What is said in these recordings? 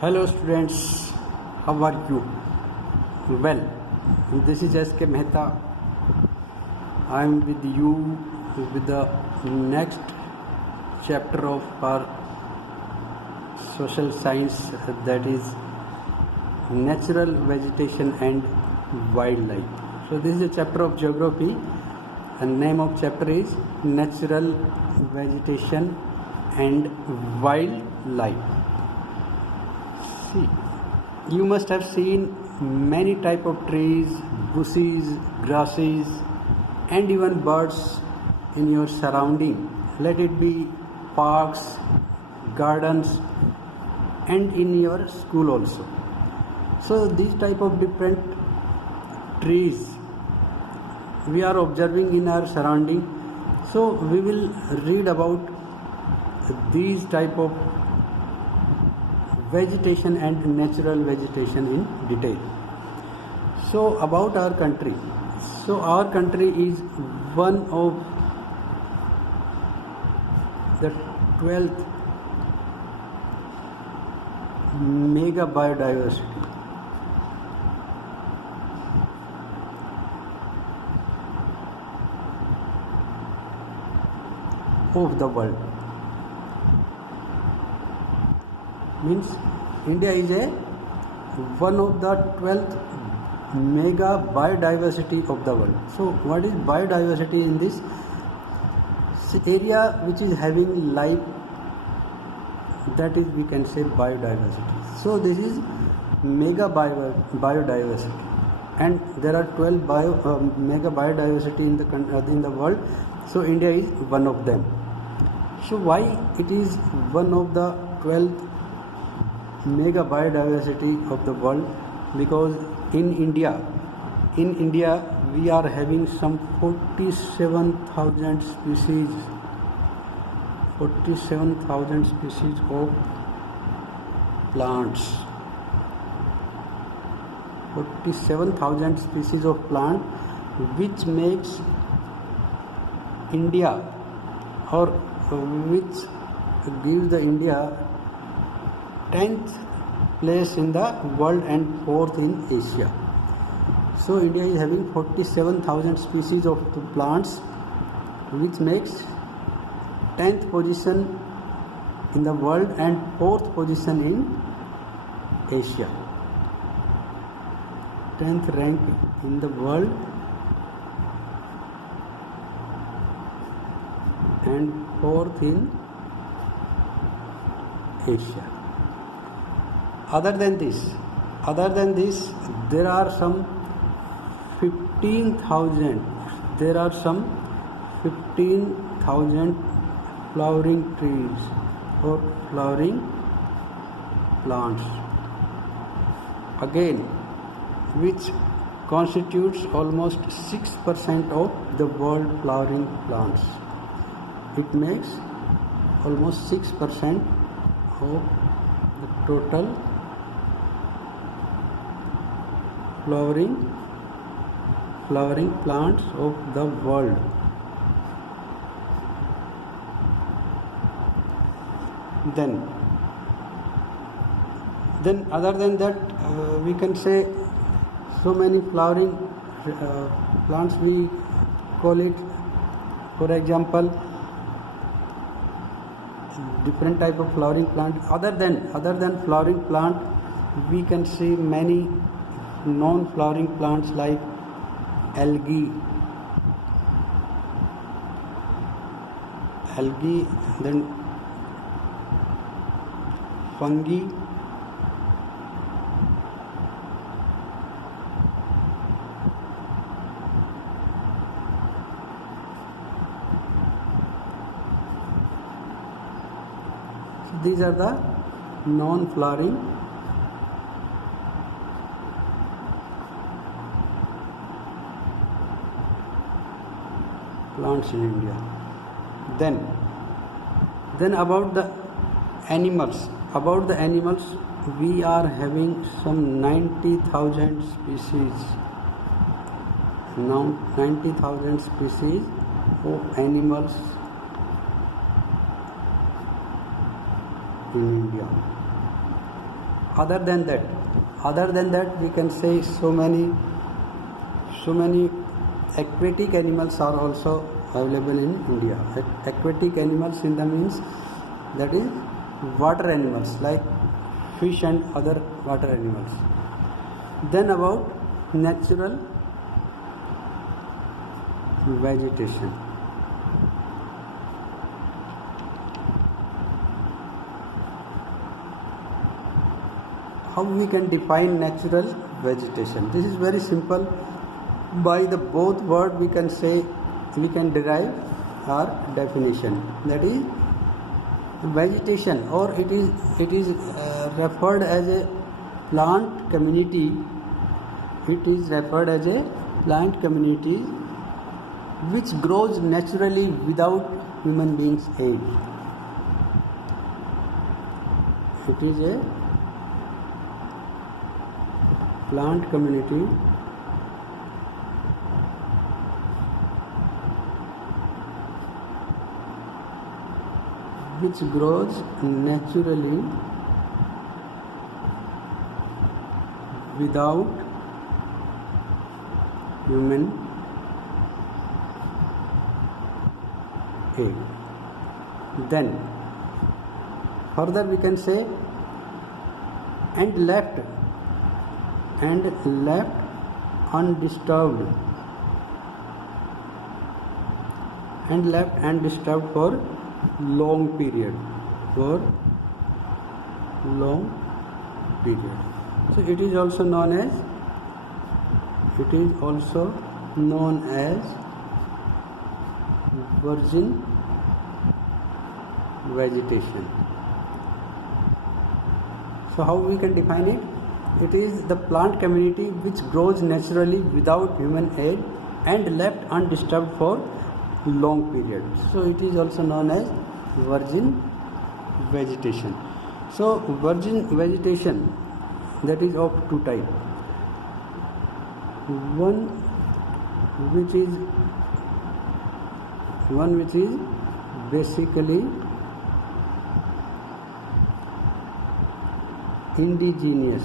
Hello students, how are you? Well, this is S.K. Mehta. I am with you with the next chapter of our social science, that is natural vegetation and wildlife. So this is a chapter of geography and name of chapter is natural vegetation and wildlife. See, you must have seen many type of trees, bushes, grasses and even birds in your surrounding. Let it be parks, gardens and in your school also. So these type of different trees we are observing in our surrounding. So we will read about these type of vegetation and natural vegetation in detail. So about our country. So our country is one of the 12th mega biodiversity. Of the world. Means India is one of the 12th mega biodiversity of the world. So what is biodiversity in this? Area which is having life, that is we can say biodiversity. So this is mega biodiversity and there are 12 mega biodiversity in the world. So India is one of them. So why it is one of the 12th mega biodiversity of the world? Because in India we are having some 47,000 species of plants. 47,000 species of plant, which makes India, or which gives the India 10th place in the world and 4th in Asia. So India is having 47,000 species of plants, which makes 10th position in the world and 4th position in Asia. 10th rank in the world and 4th in Asia. Other than this, there are some 15,000 flowering trees or flowering plants, again which constitutes almost 6% of the world flowering plants. It makes almost 6% of the total flowering plants of the world. Then other than that, we can say so many flowering plants, we call it, for example, different type of flowering plant. Other than flowering plant, we can see many non-flowering plants like algae, then fungi, so these are the non-flowering plants in India. Then about the animals, we are having some 90,000 species. Now 90,000 species of animals in India. other than that we can say so many aquatic animals are also available in India. Aquatic animals in the means that is water animals like fish and other water animals. Then about natural vegetation. How we can define natural vegetation? This is very simple. By the both word we can derive our definition. That is vegetation, or it is referred as a plant community. It is referred as a plant community which grows naturally without human beings' aid. It is a plant community which grows naturally without human aid. Then further we can say and left undisturbed for long period. So it is also known as virgin vegetation. So how we can define it? It is the plant community which grows naturally without human aid and left undisturbed for long period. So it is also known as virgin vegetation. So virgin vegetation, that is of two types. One which is basically indigenous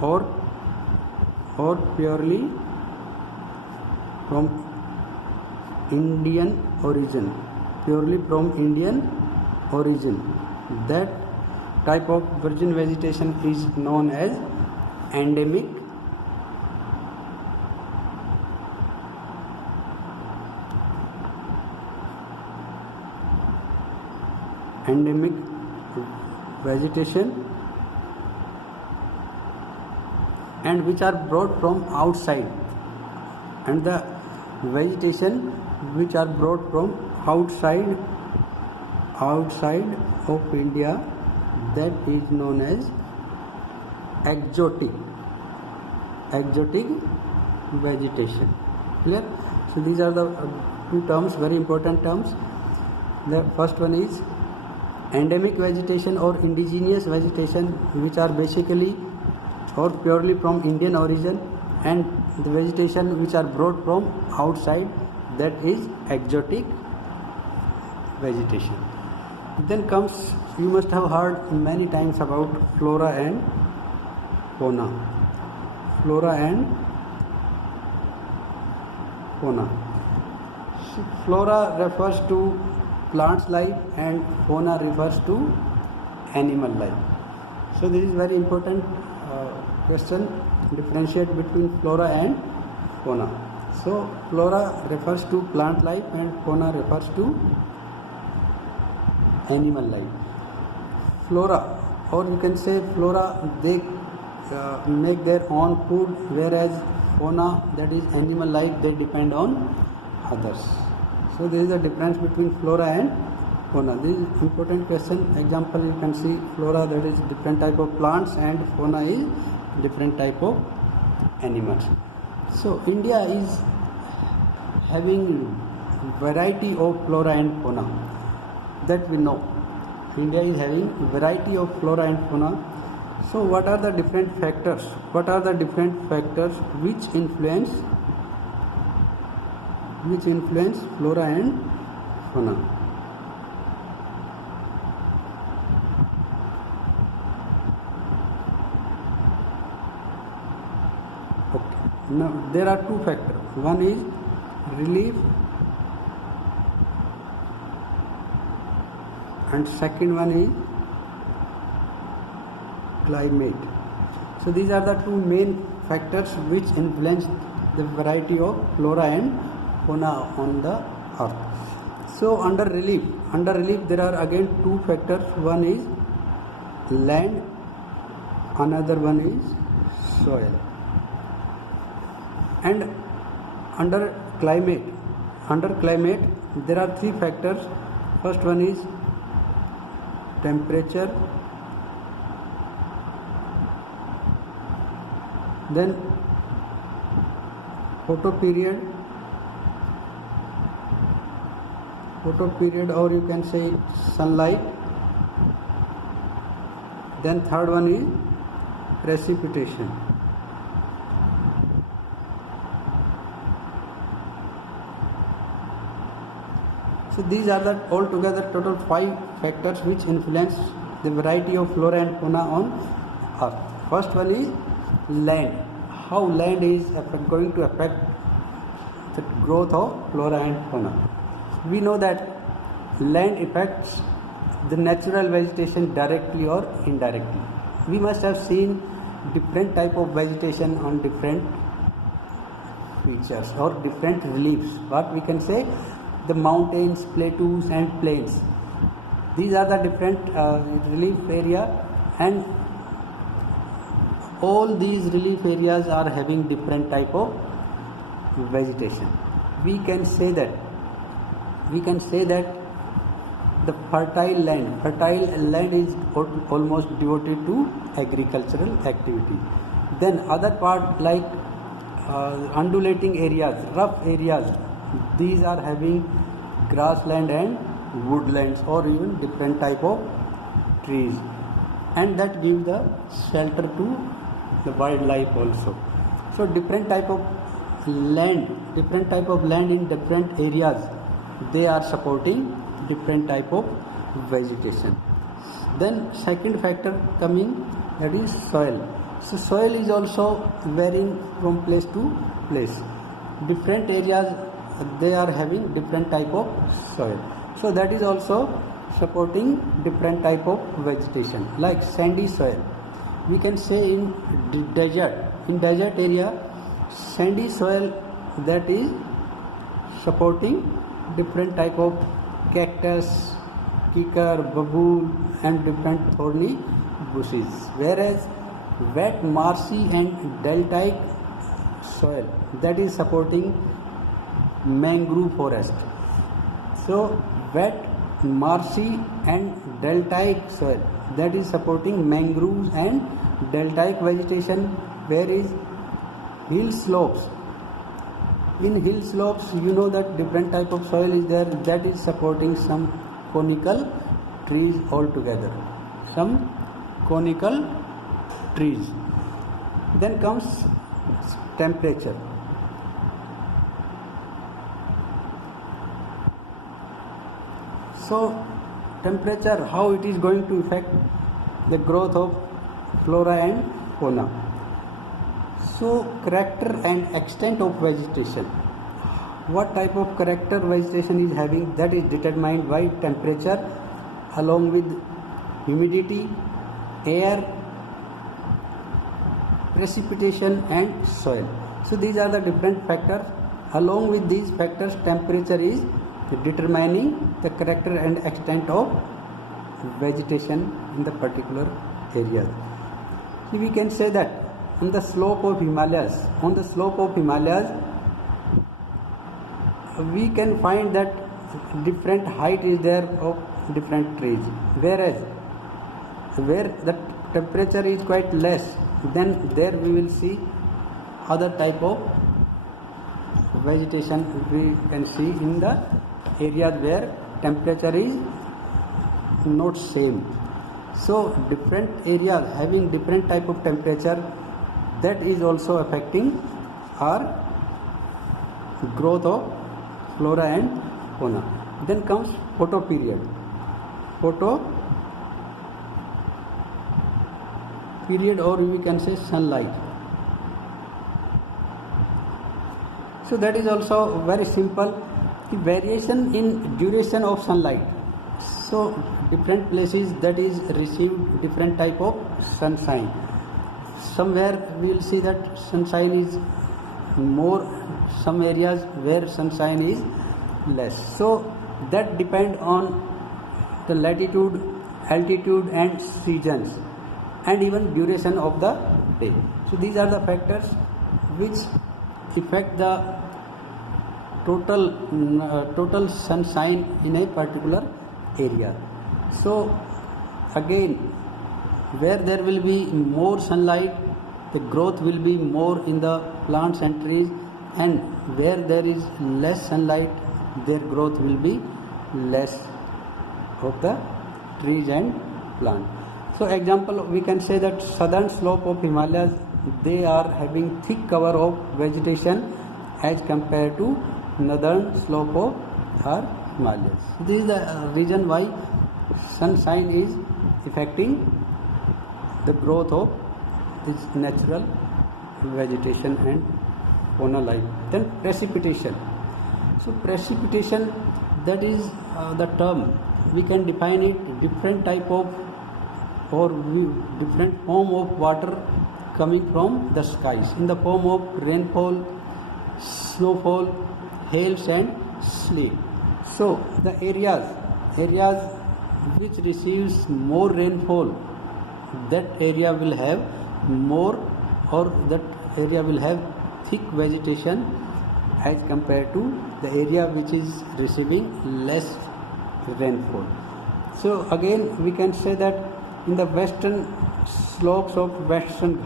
or purely from Indian origin. That type of virgin vegetation is known as endemic vegetation, and which are brought from outside, and the vegetation which are brought from outside of India, that is known as exotic vegetation. Clear? So these are the two terms, very important terms. The first one is endemic vegetation or indigenous vegetation, which are basically or purely from Indian origin, and the vegetation which are brought from outside, that is exotic vegetation. Then comes, you must have heard many times about flora and fauna. Flora refers to plants life and fauna refers to animal life. So this is very important question, differentiate between flora and fauna. So flora refers to plant life and fauna refers to animal life. Flora, or you can say flora, they make their own food, whereas fauna, that is animal life, they depend on others. So there is a difference between flora and fauna. This is important question. Example, you can see flora, that is different type of plants, and fauna is different type of animals. So India is having variety of flora and fauna, that we know. India is having variety of flora and fauna. So what are the different factors? Which influence flora and fauna? Now there are two factors. One is relief and second one is climate. So these are the two main factors which influence the variety of flora and fauna on the earth. So under relief there are again two factors. One is land, another one is soil. And under climate there are three factors. First one is temperature, then photoperiod, or you can say sunlight, then third one is precipitation. So these are the altogether total 5 factors which influence the variety of flora and fauna on earth. First one is land. How land is going to affect the growth of flora and fauna. We know that land affects the natural vegetation directly or indirectly. We must have seen different type of vegetation on different features or different reliefs. What we can say, the mountains, plateaus and plains. These are the different relief area, and all these relief areas are having different type of vegetation. We can say that the fertile land is almost devoted to agricultural activity. Then other part like undulating areas, rough areas, these are having grassland and woodlands or even different type of trees, and that give the shelter to the wildlife also. So different type of land in different areas, they are supporting different type of vegetation. Then second factor coming, that is soil. So soil is also varying from place to place. Different areas, they are having different type of soil. So that is also supporting different type of vegetation. Like sandy soil, we can say in desert area, sandy soil, that is supporting different type of cactus, kikar, babool and different thorny bushes. Whereas wet, marshy and deltaic soil, that is supporting mangrove forest. So wet, marshy and deltaic soil, that is supporting mangroves and deltaic vegetation. Where is hill slopes? In hill slopes, you know that different type of soil is there, that is supporting some conical trees altogether. Some conical trees. Then comes temperature. So temperature, how it is going to affect the growth of flora and fauna. So character and extent of vegetation. What type of character vegetation is having, that is determined by temperature along with humidity, air, precipitation and soil. So these are the different factors. Along with these factors, temperature is determining the character and extent of vegetation in the particular area. So we can say that on the slope of Himalayas, we can find that different height is there of different trees. Whereas where the temperature is quite less, then there we will see other type of vegetation we can see in the areas where temperature is not same. So different areas having different type of temperature, that is also affecting our growth of flora and fauna. Then comes photoperiod. Photoperiod, or we can say sunlight. So that is also very simple. The variation in duration of sunlight. So different places that is receive different type of sunshine. Somewhere we will see that sunshine is more, some areas where sunshine is less. So that depend on the latitude, altitude and seasons, and even duration of the day. So these are the factors which affect the total sunshine in a particular area. So again, where there will be more sunlight, the growth will be more in the plants and trees, and where there is less sunlight, their growth will be less of the trees and plant. So example, we can say that southern slope of Himalayas, they are having thick cover of vegetation as compared to northern slope of our Himalayas. This is the reason why sunshine is affecting the growth of this natural vegetation and fauna life. Then precipitation. So precipitation, that is the term. We can define it different type of or different form of water coming from the skies in the form of rainfall, snowfall, hails and sleet. So the areas which receives more rainfall, that area will have more, or that area will have thick vegetation as compared to the area which is receiving less rainfall. So again we can say that in the western slopes of Western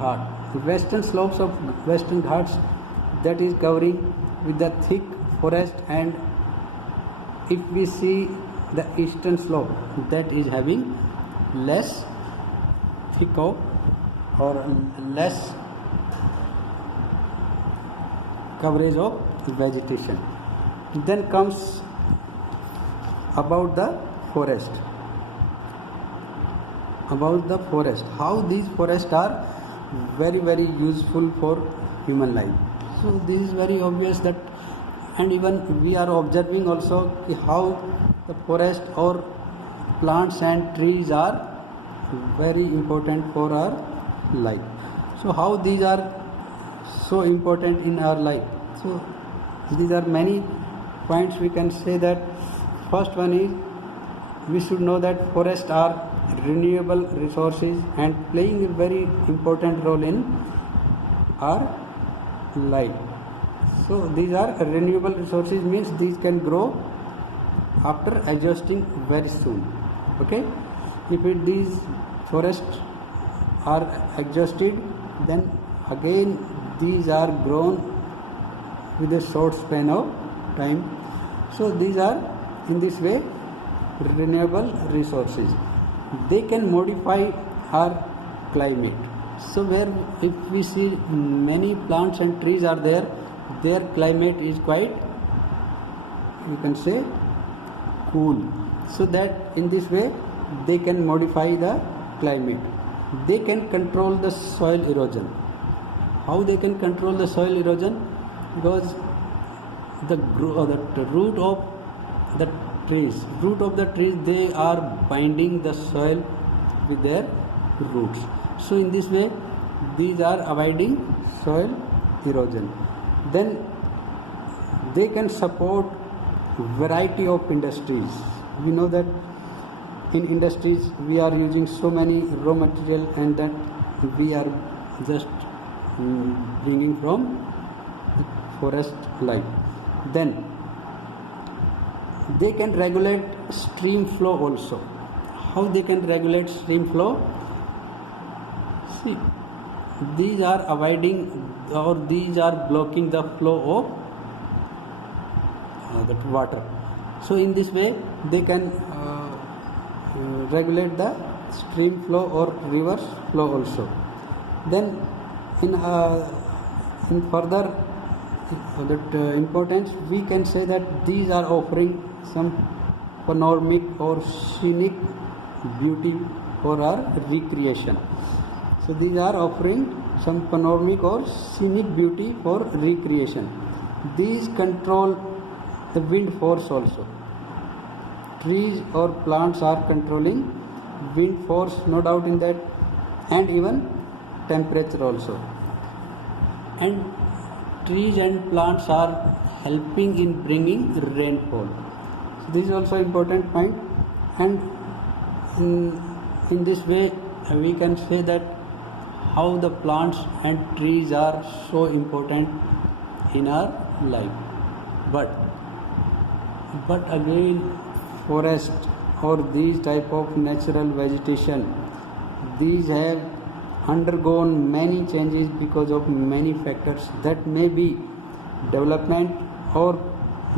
Ghats, that is covering with the thick forest, and if we see the eastern slope, that is having less thick of or less coverage of vegetation. Then comes about the forest. How these forests are very useful for human life. So this is very obvious that, and even we are observing also how the forest or plants and trees are very important for our life. So how these are so important in our life? So these are many points we can say that. First one is, we should know that forests are renewable resources and playing a very important role in our life. So these are renewable resources, means these can grow after exhausting very soon. Okay, if these forests are exhausted, then again these are grown with a short span of time. So these are in this way renewable resources. They can modify our climate. So where if we see many plants and trees are there, their climate is quite, you can say, cool. So that in this way they can modify the climate. They can control the soil erosion. How they can control the soil erosion? Because the root of the trees, they are binding the soil with their roots. So in this way these are avoiding soil erosion. Then they can support variety of industries. We know that in industries we are using so many raw material, and that we are just bringing from forest life. Then they can regulate stream flow also. How they can regulate stream flow? See, these are avoiding or these are blocking the flow of that water. So in this way they can regulate the stream flow or river flow also. Then in further importance, we can say that these are offering some panoramic or scenic beauty for our recreation. So these are offering some panoramic or scenic beauty for recreation. These control the wind force also. Trees or plants are controlling wind force, no doubt in that, and even temperature also. And trees and plants are helping in bringing rainfall. So this is also important point, and in this way we can say that how the plants and trees are so important in our life. But again, forest or these type of natural vegetation, these have undergone many changes because of many factors. That may be development, or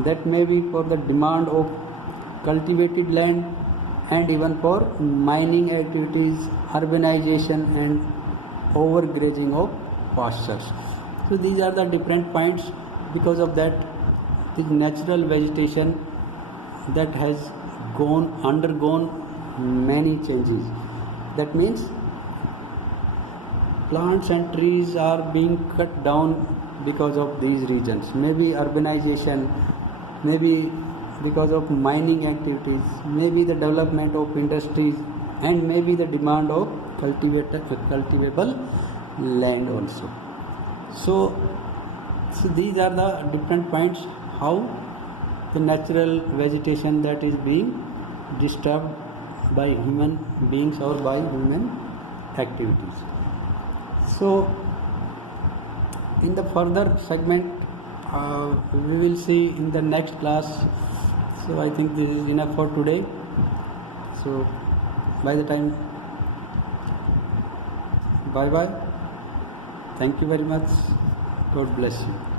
that may be for the demand of cultivated land, and even for mining activities, urbanization and overgrazing of pastures. So these are the different points. Because of that, the natural vegetation that has undergone many changes. That means plants and trees are being cut down because of these reasons. Maybe urbanization, maybe because of mining activities, maybe the development of industries, and maybe the demand of cultivable land also. So these are the different points how the natural vegetation that is being disturbed by human beings or by human activities. So in the further segment we will see in the next class. So I think this is enough for today. So by the time, bye bye. Thank you very much. God bless you.